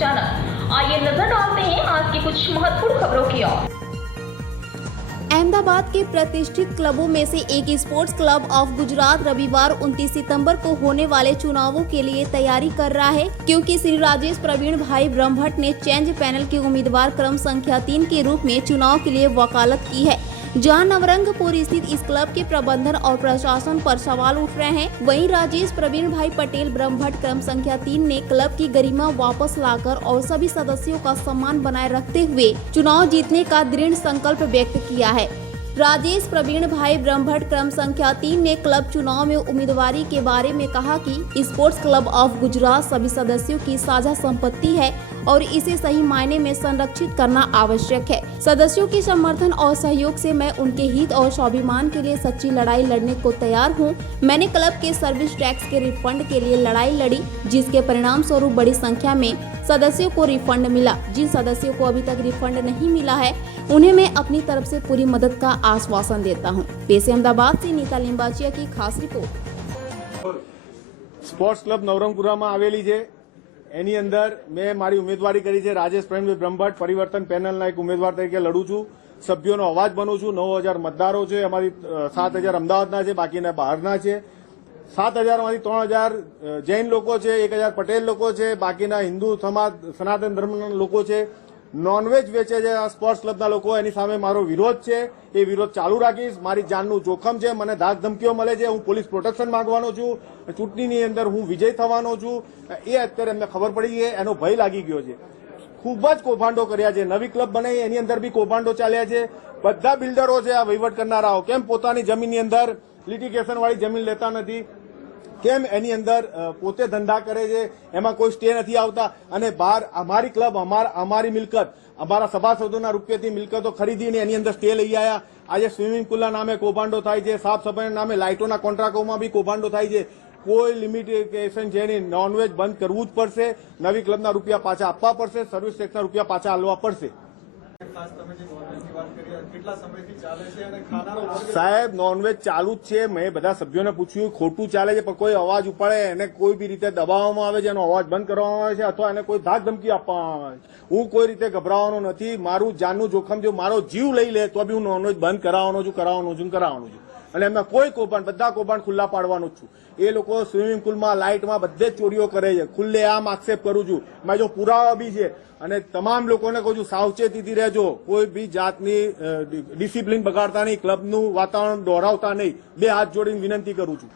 Channel. आइए नजर डालते हैं आज की कुछ महत्वपूर्ण खबरों की ओर। अहमदाबाद के प्रतिष्ठित क्लबों में से एक स्पोर्ट्स क्लब ऑफ गुजरात रविवार 29 सितंबर को होने वाले चुनावों के लिए तैयारी कर रहा है, क्योंकि श्री राजेश प्रवीण भाई ब्रह्मभट्ट ने चेंज पैनल के उम्मीदवार क्रम संख्या 3 के रूप में चुनाव के लिए वकालत की है, जहां नवरंगपुर स्थित इस क्लब के प्रबंधन और प्रशासन पर सवाल उठ रहे हैं। वहीं राजेश प्रवीण भाई पटेल ब्रह्मभट्ट क्रम संख्या 3 ने क्लब की गरिमा वापस लाकर और सभी सदस्यों का सम्मान बनाए रखते हुए चुनाव जीतने का दृढ़ संकल्प व्यक्त किया है। राजेश प्रवीण भाई ब्रह्मभट्ट क्रम संख्या 3 ने क्लब चुनाव में उम्मीदवारी के बारे में कहा कि स्पोर्ट्स क्लब ऑफ गुजरात सभी सदस्यों की साझा संपत्ति है और इसे सही मायने में संरक्षित करना आवश्यक है। सदस्यों के समर्थन और सहयोग से मैं उनके हित और स्वाभिमान के लिए सच्ची लड़ाई लड़ने को तैयार हूं। मैंने क्लब के सर्विस टैक्स के रिफंड के लिए लड़ाई लड़ी, जिसके परिणाम स्वरूप बड़ी संख्या में सदस्यों को रिफंड मिला। जिन सदस्यों को अभी तक रिफंड नहीं मिला है, उन्हें मैं अपनी तरफ से पूरी मदद का आश्वासन देता हूं। पेश अहमदाबाद से नीता लिंबाचिया की खास रिपोर्ट। સ્પોર્ટ્સ ક્લબ નવરંગપુરામાં આવેલી છે, એની અંદર મેં મારી ઉમેદવારી કરી છે। રાજેશ પ્રવીણભાઈ બ્રહ્મભટ્ટ પરિવર્તન પેનલના એક ઉમેદવાર તરીકે લડું છું। સભ્યોનો અવાજ બનું છું। 9000 મતદારો છે, અમારી 7000 અમદાવાદના છે, બાકીના બહારના છે। 7000 માંથી 3000 જૈન લોકો છે, 1000 પટેલ લોકો છે, બાકીના હિન્દુ સમાજ સનાતન ધર્મના લોકો છે। નોનવેજ વેચે છે આ સ્પોર્ટ્સ ક્લબના લોકો, એની સામે મારો વિરોધ છે। એ વિરોધ ચાલુ રાખીશ। મારી જાનનું જોખમ છે, મને ધાક ધમકીઓ મળે છે, હું પોલીસ પ્રોટેક્શન માંગવાનો છું। ચૂંટણીની અંદર હું વિજય થવાનો છું, એ અત્યારે એમને ખબર પડી છે, એનો ભય લાગી ગયો છે। ખૂબ જ કૌભાંડો કર્યા છે। નવી ક્લબ બનાવી એની અંદર બી કૌભાંડો ચાલ્યા છે। બધા બિલ્ડરો છે આ વહીવટ કરનારાઓ, કેમ પોતાની જમીનની અંદર લિટિગેશન વાળી જમીન લેતા નથી? કેમ એની અંદર પોતે ધંધા કરે છે? એમાં કોઈ સ્ટે નથી આવતા। અને બહાર અમારી ક્લબ અમારી મિલકત, અમારા સભાસદોના રૂપિયાથી મિલકતો ખરીદીને એની અંદર સ્ટે લઈ આવ્યા। આજે સ્વિમિંગ પુલના નામે કૌભાંડો થાય છે, સાફ સફાઈના નામે લાઇટોના કોન્ટ્રાક્ટોમાં બી કૌભાંડો થાય છે। કોઈ લિમિટેશન છે નહીં। નોનવેજ બંધ કરવું જ પડશે। નવી ક્લબના રૂપિયા પાછા આપવા પડશે। સર્વિસ ટેક્સના રૂપિયા પાછા આલવા પડશે। સાહેબ, નોનવેજ ચાલુ જ છે। મેં બધા સભ્યોને પૂછ્યું, ખોટું ચાલે છે, પણ કોઈ અવાજ ઉપાડે, એને કોઈ બી રીતે દબાવવામાં આવે છે, એનો અવાજ બંધ કરવામાં આવે છે, અથવા એને કોઈ ધાક ધમકી આપવામાં આવે છે। હું કોઈ રીતે ગભરાવાનો નથી। મારું જાનનું જોખમ જો મારો જીવ લઈ લે તો બી હું નોનવેજ બંધ કરાવવાનો છું। અને એમના કોઈ કૌભાંડ, બધા કૌભાંડ ખુલ્લા પાડવાનું જ છું। એ લોકો સ્વિમિંગ પુલમાં, લાઇટમાં બધે જ ચોરીઓ કરે છે। ખુલ્લે આમ આક્ષેપ કરું છું। મારા જો પુરાવા બી છે। અને તમામ લોકોને કહું છું, સાવચેતીથી રહેજો। કોઈ બી જાતની ડિસિપ્લિન બગાડતા નહીં, ક્લબનું વાતાવરણ દોહરાવતા નહીં। બે હાથ જોડીને વિનંતી કરું છું।